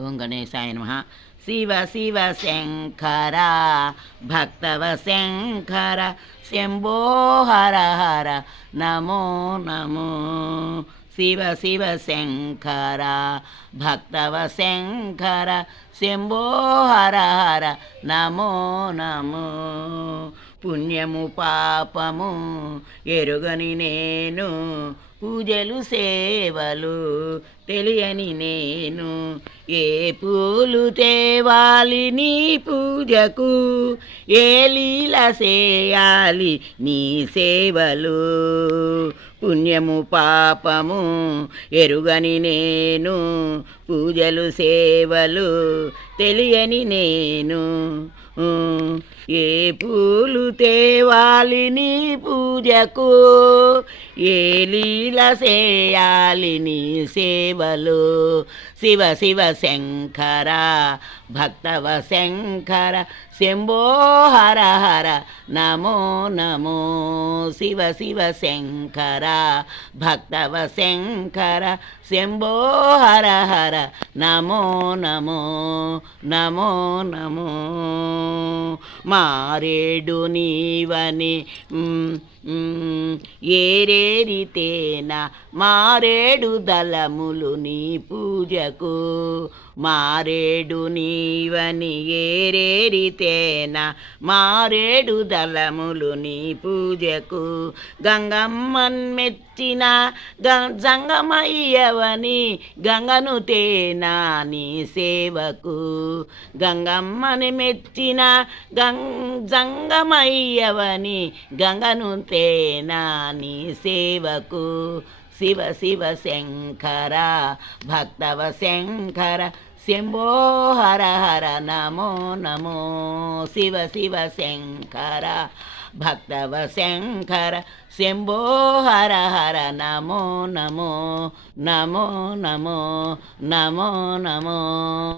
ఓం గణేశాయ నమః. శివ శివ శంకర భక్తవ శంకర శంభో హర హర నమో నమో. శివ శివ శంకర భక్తవ శంకర శంభో హర హర నమో నమో. పుణ్యము పాపము ఎరుగని నేను, పూజలు సేవలు తెలియని నేను, ఏ పూలు తేవాలి నీ పూజకు, ఏ లీల చేయాలి నీ సేవలు. పుణ్యము పాపము ఎరుగని నేను, పూజలు సేవలు తెలియని నేను, ఏ పూలు తేవాలి నీ పూజకు, ఏ లీల చేయాలి నీ సేవలు. శివ శివ శంకర భక్తవ శంకర శంభో హర హర నమో నమో. శివ శివ శంకర భక్తవ శంకర శంభో హర హర నమో నమో నమో నమో. మారేడు నీవని ఏరేరితేనా మారేడు దళములు నీ పూజకు, మారేడు నీవని ఏరేరితేనా మారేడు దళములు నీ పూజకు. గంగమ్మన్ మెచ్చిన జంగమయ్యవని గంగను తేనా నీ సేవకు, గంగమ్మని మెచ్చిన జంగమయ్యవని గంగను తేనా నీ సేవకు. శివ శివ శంకర భక్తవ శంకర శంభో హర హర నమో నమో. శివ శివ శంకర భక్తవ శంకర శంభో హర హర నమో నమో నమో నమో నమో నమో.